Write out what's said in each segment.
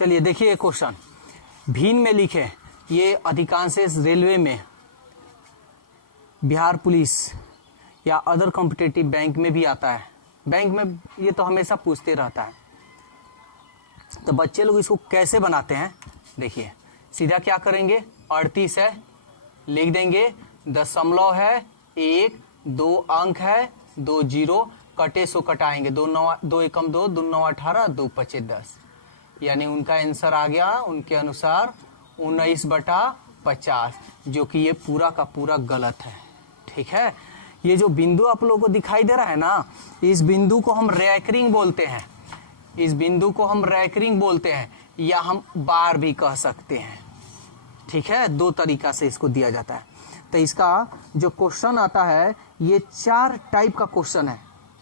चलिए देखिए क्वेश्चन भिन्न में लिखे, ये अधिकांश रेलवे में, बिहार पुलिस या अदर कॉम्पिटिटिव बैंक में भी आता है। बैंक में ये तो हमेशा पूछते रहता है। तो बच्चे लोग इसको कैसे बनाते हैं देखिए, सीधा क्या करेंगे, 38 है लिख देंगे, दशमलव है, 1 2 अंक है, 2 जीरो, कटे सो कटाएंगे, 2 एकम 2, 2 9 18, 2 पचे 10, यानी उनका आंसर आ गया उनके अनुसार 19/50, जो कि ये पूरा का पूरा गलत है। ठीक है, ये जो बिंदु आप लोगों को दिखाई दे रहा है ना, इस बिंदु को हम रैकरिंग बोलते हैं, इस बिंदु को हम रैकरिंग बोलते हैं, या हम बार भी कह सकते हैं। ठीक है, दो तरीका से इसको दिया जाता है। तो इसका जो क्वेश्चन आता है ये 4 टाइप का क्वेश्चन है।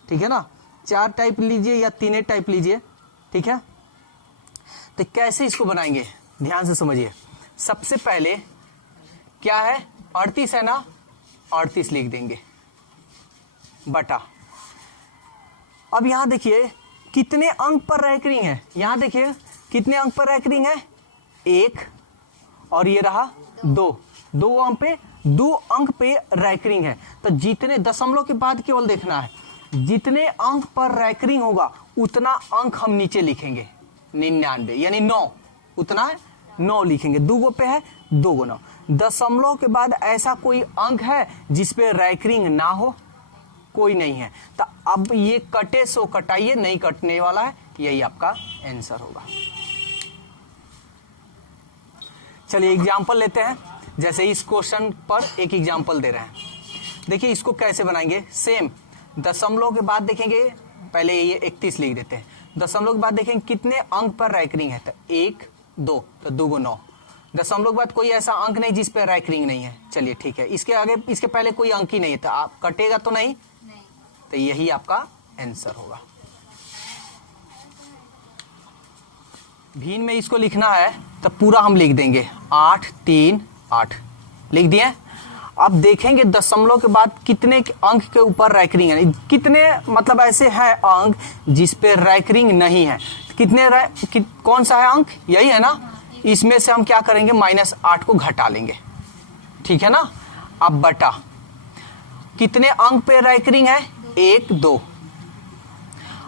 ठीक है ना, 4 टाइप लीजिए या 3 टाइप लीजिए। ठीक है, तो कैसे इसको बनाएंगे ध्यान से समझिए। सबसे पहले क्या है, 38 है ना, 38 लिख देंगे बटा। अब यहां देखिए कितने अंक पर रैकरिंग है, यहां देखिए कितने अंक पर रैकरिंग है, 1 और ये रहा 2, 2 अंक पे रैकरिंग है। तो जितने दशमलव के बाद केवल देखना है, जितने अंक पर रैकरिंग होगा उतना अंक हम नीचे लिखेंगे, 99 यानी 9, उतना है 9 लिखेंगे। 2 पे है 2 9। दशमलव के बाद ऐसा कोई अंक है जिसपे रैकरिंग ना हो, कोई नहीं है। तो अब ये कटे सो कटाइए, नहीं कटने वाला है, यही आपका आंसर होगा। चलिए एग्जाम्पल लेते हैं, जैसे इस क्वेश्चन पर एक एग्जाम्पल दे रहे हैं। देखिए इसको कैसे बनाएंगे, सेम दशमलव के बाद देखेंगे, पहले ये 31 लिख देते हैं, दशमलव के बाद देखेंगे कितने अंक पर रैकरिंग है, तो 1 2, तो 2 9। दशमलव के बाद कोई ऐसा अंक नहीं जिस पे रैकरिंग नहीं है, चलिए ठीक है, इसके आगे इसके पहले कोई अंक ही नहीं है, तो आप कटेगा तो नहीं, तो यही आपका आंसर होगा। भिन्न में इसको लिखना है तो पूरा हम लिख देंगे, 8 3 8 लिख दिए। अब देखेंगे दशमलव के बाद कितने अंक के ऊपर रैकरिंग है, कितने मतलब ऐसे है अंक जिस पे रैकरिंग नहीं है, कौन सा है अंक, यही है ना। इसमें से हम क्या करेंगे, -8 को घटा लेंगे। ठीक है ना, अब बटा कितने अंक पे रैकरिंग है, 1 2।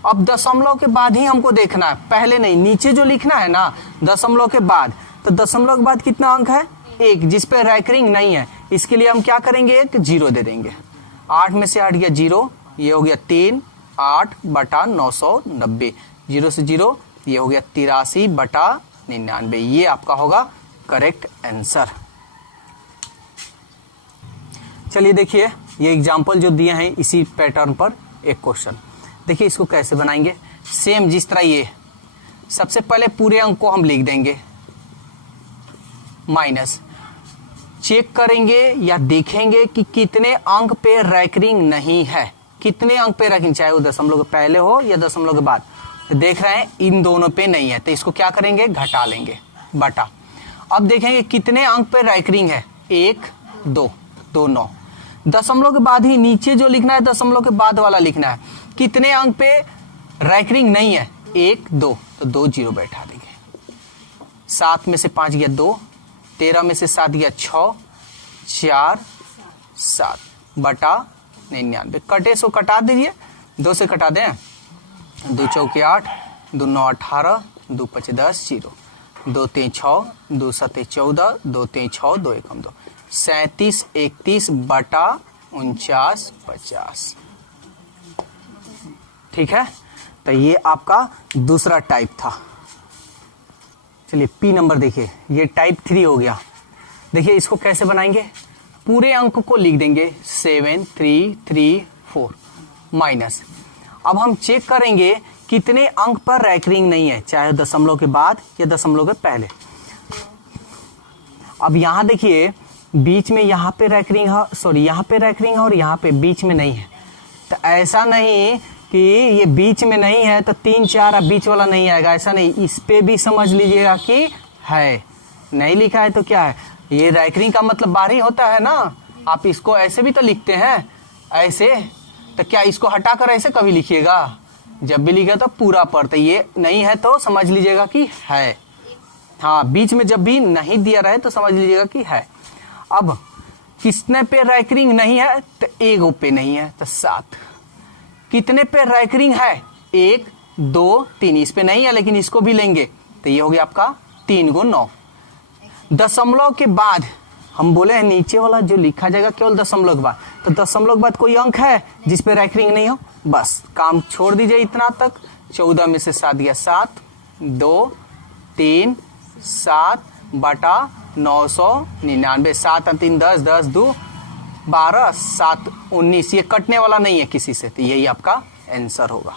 अब दशमलव के बाद ही हमको देखना है, पहले नहीं, नीचे जो लिखना है ना दशमलव के बाद, तो दशमलव के बाद कितना अंक है, 1, जिस पे रैकरिंग नहीं है। इसके लिए हम क्या करेंगे, 1 0 दे देंगे। 8 में से 8 गया 0, ये हो गया 3 8 बटा 990, 0 से 0 ये हो गया 83 बटा 99, ये आपका होगा करेक्ट आंसर। चलिए देखिए ये एग्जाम्पल जो दिए हैं इसी पैटर्न पर एक क्वेश्चन, देखिए इसको कैसे बनाएंगे। सेम जिस तरह ये, सबसे पहले पूरे अंक को हम लिख देंगे, माइनस चेक करेंगे या देखेंगे कि कितने अंक पे रैकरिंग नहीं है, कितने अंक पे रैकरिंग, चाहे वो दशमलव के पहले हो या दशमलव के बाद। तो देख रहे हैं इन दोनों पे नहीं है, तो इसको क्या करेंगे, घटा लेंगे बटा। अब देखेंगे कितने अंक पे रैकरिंग है, 1 2 2 9। दशमलव के बाद ही नीचे जो लिखना है दशमलव के बाद वाला लिखना है, कितने अंक पे रैकरिंग नहीं है, 1 2, तो 2 0 बैठा देंगे। 7 में से 5 गया 2, 13 में से 7 गया 6 4 7 बटा 99, कटे सो कटा दीजिए, 2 से कटा दें, 2 चौके 8, 2 9 18, 2 5 10 0, 2 3 6, 2 7 14, 2 3 6, 2 1 2, 37 31 बटा 49 50। ठीक है, तो ये आपका दूसरा टाइप था। चलिए पी नंबर देखिए, ये टाइप 3 हो गया। देखिए इसको कैसे बनाएंगे, पूरे अंक को लिख देंगे 7 3 3 4 माइनस। अब हम चेक करेंगे कितने अंक पर रैकरिंग नहीं है, चाहे दशमलव के बाद या दशमलव के पहले। अब यहां देखिए बीच में यहाँ पे रैकरिंग है, सॉरी यहाँ पे रैकरिंग है और यहाँ पे बीच में नहीं है। तो ऐसा नहीं कि ये बीच में नहीं है तो 3 4 बीच वाला नहीं आएगा, ऐसा नहीं, इस पे भी समझ लीजिएगा कि है, नहीं लिखा है तो क्या है, ये रैकरिंग का मतलब बाहरी होता है ना। आप इसको ऐसे भी तो लिखते हैं, ऐसे, तो क्या इसको हटाकर ऐसे कभी लिखिएगा, जब भी लिखे तो पूरा पर, तो ये नहीं है तो समझ लीजिएगा कि है। हाँ, बीच में जब भी नहीं दिया रहे तो समझ लीजिएगा कि है। अब कितने पे रैकरिंग नहीं है, तो एक पे नहीं है तो 7। कितने पे रैकरिंग है, 1 2 3, इस पे नहीं है लेकिन इसको भी लेंगे तो ये हो गया आपका 3 × 9। दशमलव के बाद हम बोले हैं नीचे वाला जो लिखा जाएगा केवल दशमलव के बाद, तो दशमलव के बाद कोई अंक है जिस पे रैकरिंग नहीं हो, बस काम छोड़ दीजिए इतना तक। 14 में से 7 गया 7, 2 3 7 बटा 999, 7 और 3 10, 10 2 12, 7 19, ये कटने वाला नहीं है किसी से, तो यही आपका आंसर होगा।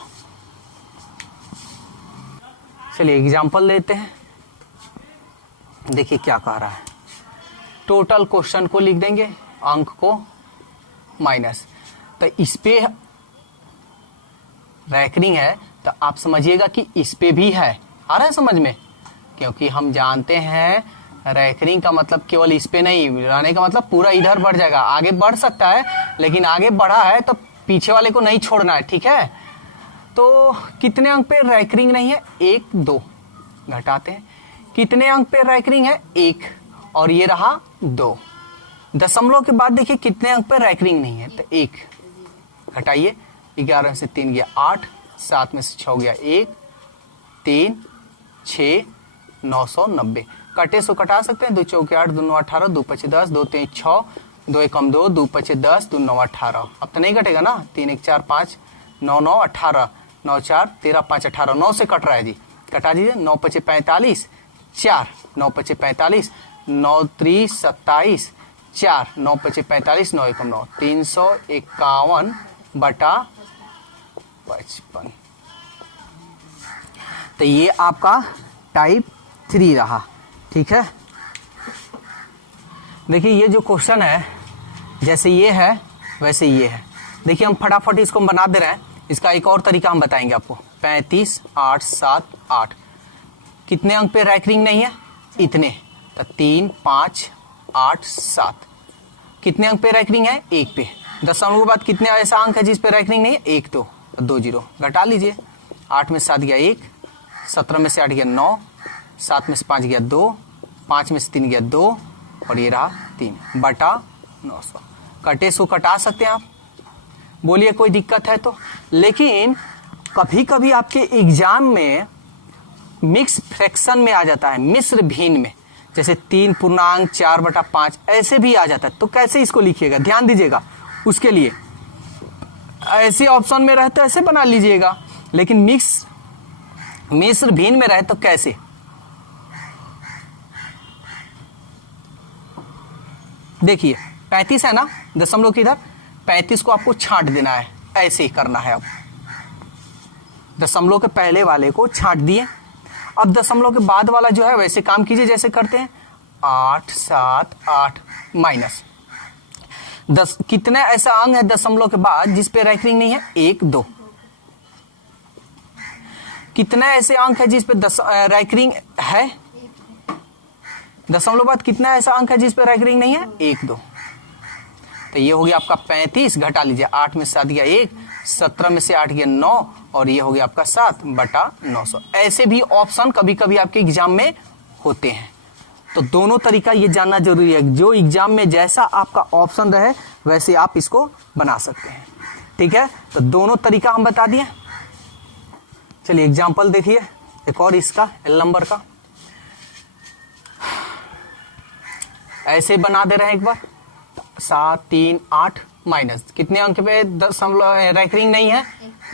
चलिए एग्जाम्पल लेते हैं, देखिए क्या कह रहा है। टोटल क्वेश्चन को लिख देंगे, अंक को माइनस, तो इस पे रैकरिंग है तो आप समझिएगा कि इस पे भी है। आ रहा है समझ में? क्योंकि हम जानते हैं रैकरिंग का मतलब केवल इस पे नहीं रहने का मतलब पूरा इधर बढ़ जाएगा, आगे बढ़ सकता है लेकिन आगे बढ़ा है तो पीछे वाले को नहीं छोड़ना है, ठीक है। तो कितने अंक पे रैकरिंग नहीं है, 1 2, घटाते हैं। कितने अंक पे रैकरिंग है, 1, और ये रहा 2। दशमलव के बाद देखिए कितने अंक पे रैकरिंग नहीं है, तो 1, घटाइए। 11 में से 3 गया 8, 7 में से 6 गया 1 3 6, 990। कटे सो कटा सकते हैं, 2 चौके 8, 2 9 18, 2 5 10, 2 3 6, 2 1 2, 2 5 10, 2 9 18। अब तो नहीं कटेगा ना, 3 1 4 5, 9 9 18, 9 4 13 5 18, 9 से कट रहा है जी, कटा दीजिए। 9 5 45, 4, 9 5 45, 9 3 27, 4, 9 5 45, 9 1 9, 351 बटा 55। तो ये आपका टाइप 3 रहा, ठीक है। देखिए ये जो क्वेश्चन है जैसे ये है वैसे ये है। देखिए हम फटाफट इसको बना दे रहे हैं, इसका एक और तरीका हम बताएंगे आपको। 35 8 7 8, कितने अंक पे रैकरिंग नहीं है, इतने, तो 3 5 8 7। कितने अंक पे रैकरिंग है, 1 पे। दशमलव के बाद कितने ऐसा अंक है जिस पे रैकरिंग नहीं है, 1 2, 2 0, घटा लीजिए। 8 में से 7 गया 1, 17 में से 8 गया 9, 7 में से 5 गया 2, 5 में से 3 गया 2, और ये रहा 3 बटा 900। कटे सो कटा सकते हैं आप, बोलिए कोई दिक्कत है तो। लेकिन कभी कभी आपके एग्जाम में मिक्स फ्रैक्शन में आ जाता है, मिश्र भिन्न में, जैसे 3 पूर्णांक 4/5 ऐसे भी आ जाता है। तो कैसे इसको लिखिएगा, ध्यान दीजिएगा। उसके लिए ऐसे ऑप्शन में रहते ऐसे बना लीजिएगा, लेकिन मिश्र भिन्न में रहे तो कैसे। देखिए 35 है ना, दशमलव की इधर 35 को आपको छांट देना है, ऐसे ही करना है। अब दशमलव के पहले वाले को छांट दिए, अब दशमलव के बाद वाला जो है वैसे काम कीजिए जैसे करते हैं। 8 7 8 माइनस 10, कितने ऐसा अंक है दशमलव के बाद जिस पे रैकरिंग नहीं है, 1 2। कितने ऐसे अंक है जिस पे रैकरिंग है, दशमलव बाद कितना ऐसा अंक है जिस पे रैकरिंग नहीं है, 1 2। तो ये हो गया आपका 35, घटा लीजिए। 8 में से 7 गया 1, 17 में से 8 गया 9, और ये हो गया आपका 7 बटा 900। ऐसे भी ऑप्शन कभी कभी आपके एग्जाम में होते हैं, तो दोनों तरीका ये जानना जरूरी है। जो एग्जाम में जैसा आपका ऑप्शन रहे वैसे आप इसको बना सकते हैं, ठीक है। तो दोनों तरीका हम बता दिए। चलिए एग्जाम्पल देखिए एक और इसका, एल नंबर का। ऐसे बना दे रहे हैं एक बार। 7 3 8 माइनस, कितने अंक पे दशमलव रैकरिंग नहीं है,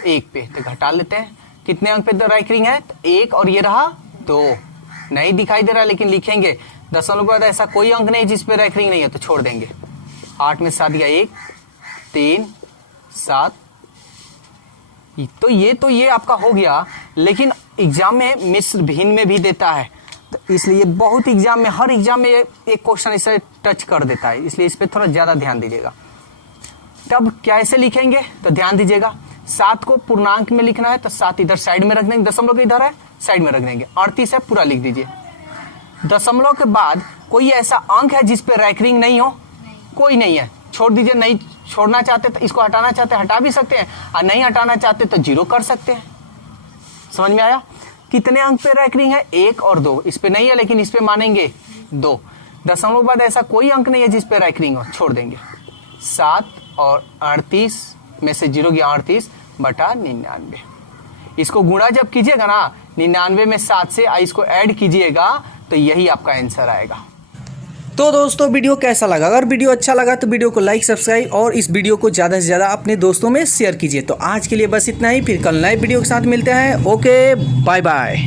1 पे, तो घटा लेते हैं। कितने अंक पे रैकरिंग है, 1, और ये रहा 2। नहीं दिखाई दे रहा लेकिन लिखेंगे। दशमलव के बाद ऐसा कोई अंक नहीं जिस पे रैकरिंग नहीं है तो छोड़ देंगे। 8 में 7 गया 1 3 7, तो ये आपका हो गया। लेकिन एग्जाम में मिश्र भिन्न में भी देता है, तो इसलिए बहुत एग्जाम में, हर एग्जाम में एक क्वेश्चन इसे टच कर देता है, इसलिए इस पे थोड़ा ज्यादा ध्यान दीजिएगा। तब कैसे लिखेंगे तो ध्यान दीजिएगा। 7 को पूर्णांक में लिखना है तो 7 इधर साइड में रख देंगे, दशमलव के इधर है साइड में रख देंगे। 38 है पूरा लिख दीजिए। दशमलव के बाद कोई ऐसा अंक है जिस पे रैकरिंग नहीं हो, कोई नहीं है, छोड़ दीजिए। नहीं छोड़ना चाहते तो इसको हटाना चाहते हटा भी सकते हैं, और नहीं हटाना चाहते तो 0 कर सकते हैं। समझ में आया। कितने अंक पे रैंकिंग है? 1 और 2। इस पे नहीं है लेकिन इस पे मानेंगे 2। दशमलव बाद ऐसा कोई अंक नहीं है जिस पे रैंकिंग हो, छोड़ देंगे। 7 और 38 में से 0 गया 38 बटा 99। इसको गुणा जब कीजिएगा ना 99 में 7 से इसको ऐड कीजिएगा तो यही आपका आंसर आएगा। तो दोस्तों वीडियो कैसा लगा? अगर वीडियो अच्छा लगा तो वीडियो को लाइक, सब्सक्राइब और इस वीडियो को ज़्यादा से ज़्यादा अपने दोस्तों में शेयर कीजिए। तो आज के लिए बस इतना ही, फिर कल नए वीडियो के साथ मिलते हैं। Okay, bye bye.